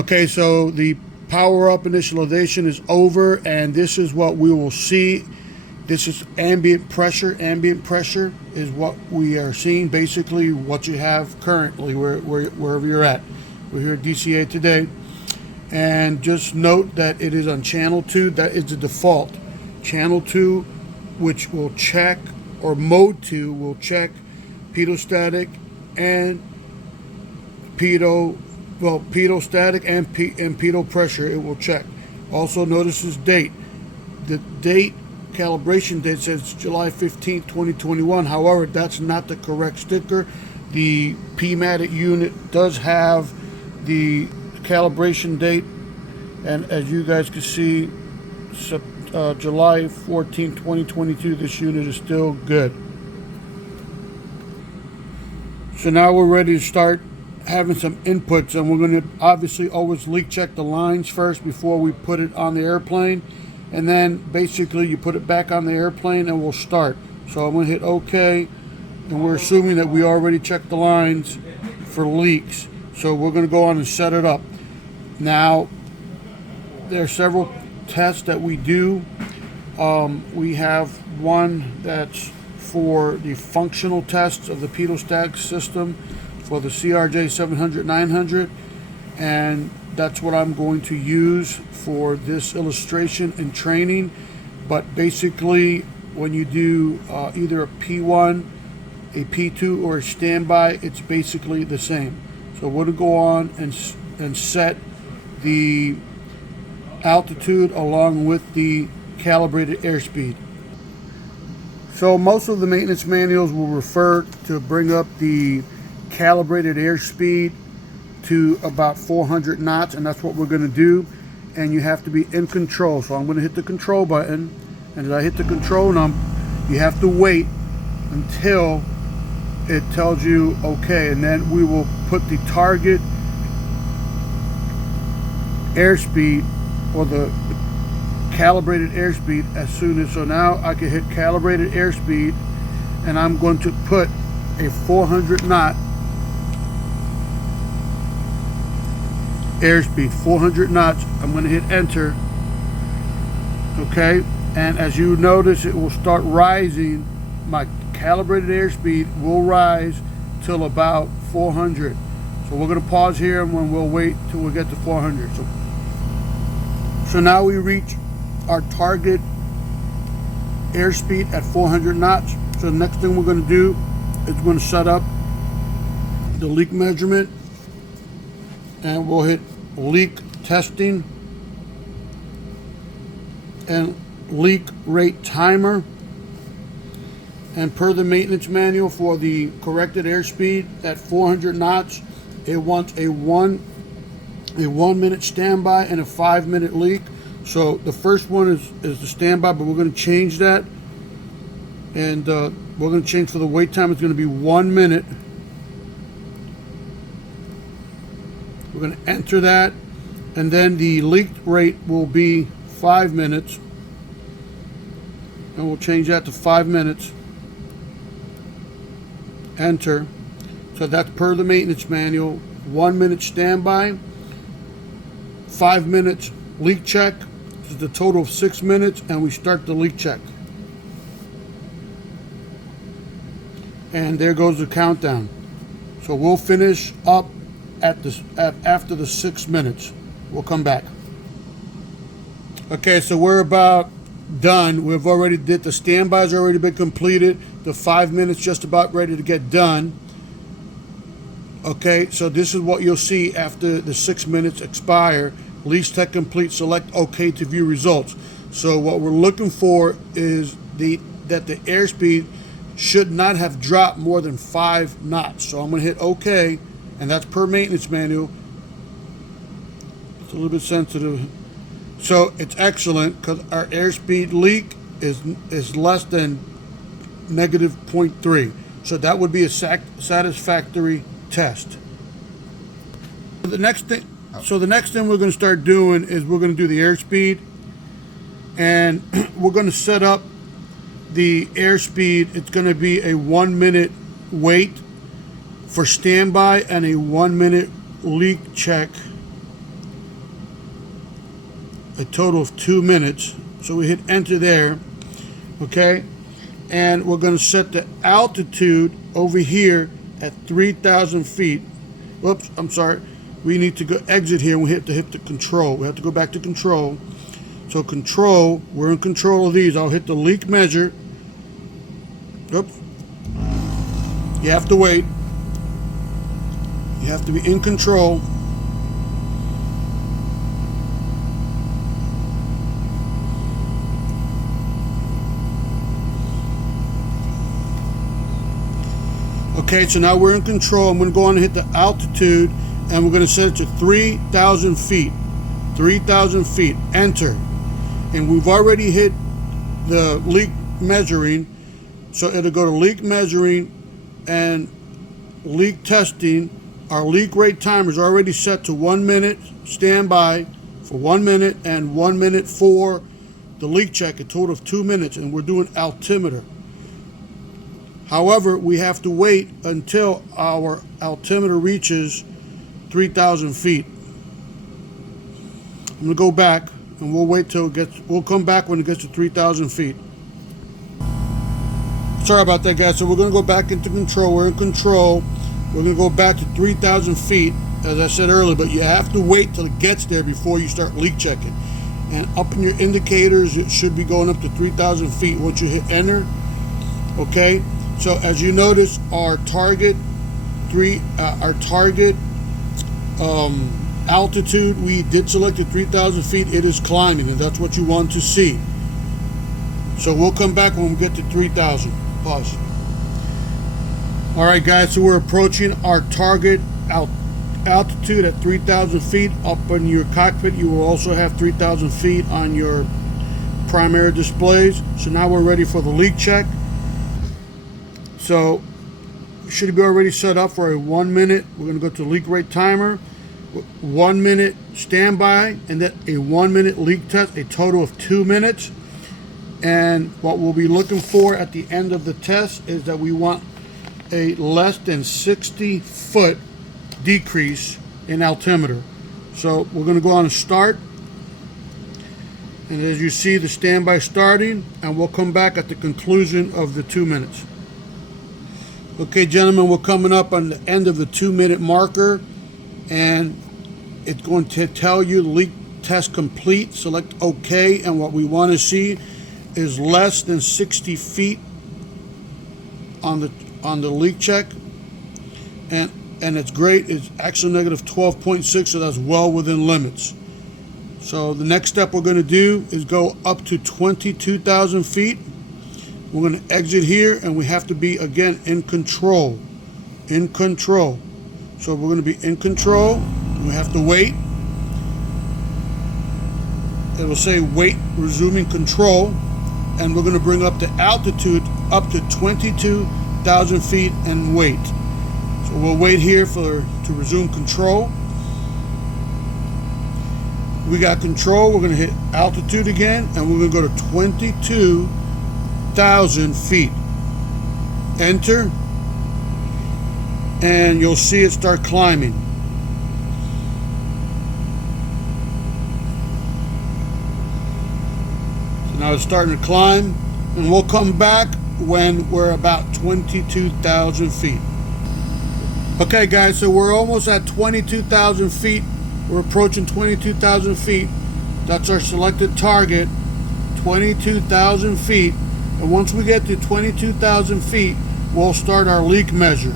Okay, so the power up initialization is over, and this is what we will see. This is ambient pressure. Ambient pressure is what we are seeing, basically what you have currently wherever you're at. We're here at DCA today, and just note that it is on channel 2. That is the default. Channel 2, which will check, or mode 2 will check pedostatic and pedostatic and pedo pressure. It will check. Also notice this date. The date, calibration date, says July 15th, 2021. However, that's not the correct sticker. The PMATIC unit does have the calibration date, and as you guys can see, July 14th, 2022, this unit is still good. So now we're ready to start having some inputs, and we're going to obviously always leak check the lines first before we put it on the airplane, and then basically you put it back on the airplane and we'll start. So I'm going to hit OK, and we're assuming that we already checked the lines for leaks, so we're going to go on and set it up. Now there are several tests that we do. We have one that's for the functional tests of the pedostatic system for the CRJ 700-900, and that's what I'm going to use for this illustration and training. But basically, when you do either a P1, a P2, or a standby, it's basically the same. So we're going to go on and set the altitude along with the calibrated airspeed. So most of the maintenance manuals will refer to bring up the calibrated airspeed to about 400 knots, and that's what we're going to do. And you have to be in control. So I'm going to hit the control button, and as I hit the control number, you have to wait until it tells you okay, and then we will put the target airspeed, or the calibrated airspeed, as soon as. So now I can hit calibrated airspeed, and I'm going to put a 400 knot airspeed, 400 knots. I'm going to hit enter. Okay, and as you notice, it will start rising. My calibrated airspeed will rise till about 400. So we're going to pause here, and we'll wait till we get to 400. So now we reach our target airspeed at 400 knots. So the next thing we're going to do is we're going to set up the leak measurement, and we'll hit leak testing and leak rate timer. And per the maintenance manual, for the corrected airspeed at 400 knots, it wants a 1 minute standby and a 5 minute leak. So the first one is the standby, but we're going to change that, and we're going to change for the wait time. It's going to be 1 minute. We're going to enter that, and then the leak rate will be 5 minutes, and we'll change that to 5 minutes. Enter. So that's per the maintenance manual. 1 minute standby, 5 minutes leak check. This is the total of 6 minutes, and we start the leak check. And there goes the countdown. So we'll finish up after the 6 minutes. We'll come back. Okay, so we're about done. We've already did the standby's already been completed. The 5 minutes just about ready to get done. Okay, so this is what you'll see after the 6 minutes expire. Lease tech complete. Select OK to view results. So what we're looking for is that the airspeed should not have dropped more than 5 knots. So I'm going to hit OK, and that's per maintenance manual. It's a little bit sensitive. So it's excellent because our airspeed leak is less than negative 0.3. So that would be a satisfactory test. The next thing we're going to start doing is we're going to do the airspeed, and we're going to set up the airspeed. It's going to be a 1 minute wait for standby and a 1 minute leak check a total of 2 minutes. So we hit enter there, okay? And we're going to set the altitude over here at 3,000 feet. Whoops, I'm sorry. We need to go exit here and we have to hit the control. We have to go back to control. So control, we're in control of these. I'll hit the leak measure. Oops. You have to wait. You have to be in control. Okay, so now we're in control. I'm going to go on and hit the altitude, and we're going to set it to 3,000 feet. 3,000 feet. Enter. And we've already hit the leak measuring, so it'll go to leak measuring and leak testing. Our leak rate timer is already set to 1 minute. Standby for 1 minute and 1 minute for the leak check, a total of 2 minutes, and we're doing altimeter. However, we have to wait until our altimeter reaches 3,000 feet. I'm going to go back and we'll wait till it gets, we'll come back when it gets to 3,000 feet. Sorry about that, guys. So we're going to go back into control. We're in control. We're going to go back to 3,000 feet, as I said earlier, but you have to wait till it gets there before you start leak checking. And up in your indicators, it should be going up to 3,000 feet once you hit enter. Okay. So as you notice, our target altitude, we did select at 3,000 feet. It is climbing, and that's what you want to see. So we'll come back when we get to 3,000. Pause. All right, guys. So we're approaching our target altitude at 3,000 feet. Up in your cockpit, you will also have 3,000 feet on your primary displays. So now we're ready for the leak check. So should be already set up for a 1 minute. We're going to go to leak rate timer, 1 minute standby, and then a 1 minute leak test, a total of 2 minutes. And what we'll be looking for at the end of the test is that we want a less than 60 foot decrease in altimeter. So we're going to go on and start. And as you see, the standby starting, and we'll come back at the conclusion of the 2 minutes. Okay, gentlemen, we're coming up on the end of the 2 minute marker, and it's going to tell you leak test complete. Select OK, and what we want to see is less than 60 feet on the leak check, and it's great. It's actually negative 12.6, so that's well within limits. So the next step we're going to do is go up to 22,000 feet. We're going to exit here, and we have to be, again, in control. In control. So we're going to be in control. We have to wait. It will say wait, resuming control. And we're going to bring up the altitude up to 22,000 feet and wait. So we'll wait here to resume control. We got control. We're going to hit altitude again, and we're going to go to 22,000 feet. Enter, and you'll see it start climbing. So now it's starting to climb, and we'll come back when we're about 22,000 feet. Okay, guys, so we're almost at 22,000 feet. We're approaching 22,000 feet. That's our selected target, 22,000 feet. And once we get to 22,000 feet, we'll start our leak measure.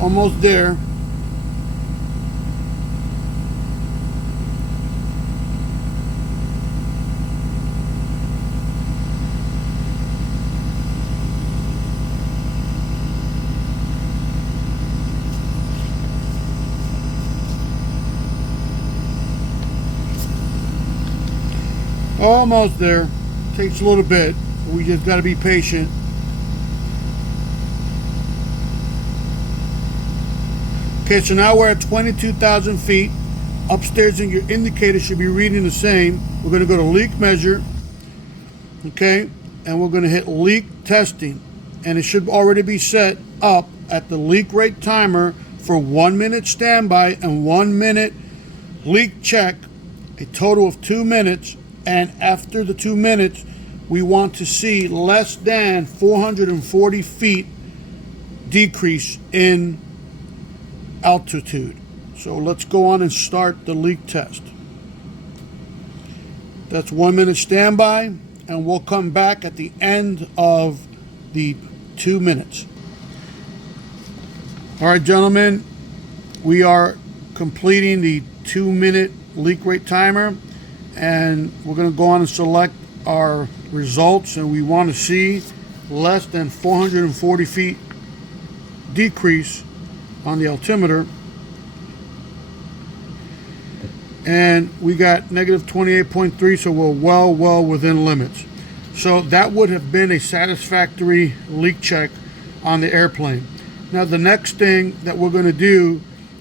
Almost there. Almost there. Takes a little bit. We just got to be patient. Okay, so now we're at 22,000 feet. Upstairs in your indicator should be reading the same. We're going to go to leak measure. Okay, and we're going to hit leak testing. And it should already be set up at the leak rate timer for 1 minute standby and 1 minute leak check a total of 2 minutes, and after the 2 minutes we want to see less than 440 feet decrease in altitude. So let's go on and start the leak test. That's 1 minute standby, and we'll come back at the end of the 2 minutes. All right, gentlemen, we are completing the 2 minute leak rate timer, and we're going to go on and select our results, and we want to see less than 440 feet decrease on the altimeter, and we got negative 28.3, so we're well within limits. So that would have been a satisfactory leak check on the airplane. Now the next thing that we're going to do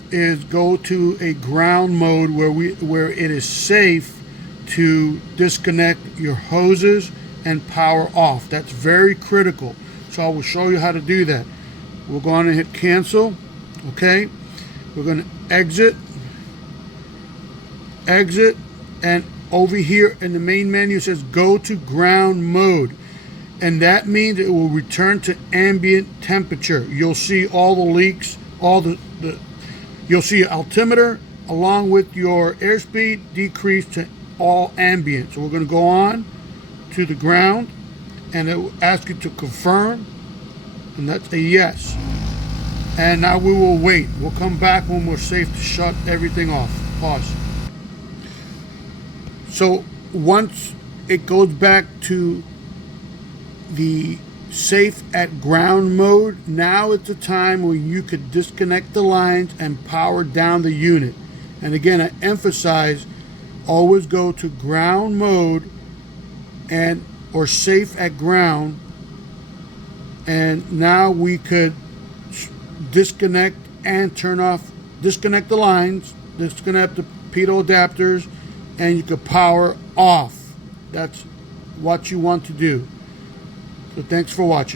is go to a ground mode where it is safe to disconnect your hoses and power off. That's very critical. So I will show you how to do that. We'll go on and hit cancel. Okay, we're going to exit, and over here in the main menu it says go to ground mode, and that means it will return to ambient temperature. You'll see all the leaks, you'll see your altimeter along with your airspeed decrease to all ambient. So we're going to go on to the ground, and it will ask you to confirm, and that's a yes. And now we will wait. We'll come back when we're safe to shut everything off. Pause. So once it goes back to the safe at ground mode, now it's a time where you could disconnect the lines and power down the unit. And again, I emphasize, always go to ground mode or safe at ground, and now we could disconnect and turn off, disconnect the lines, disconnect the pitot adapters, and you could power off. That's what you want to do. So thanks for watching.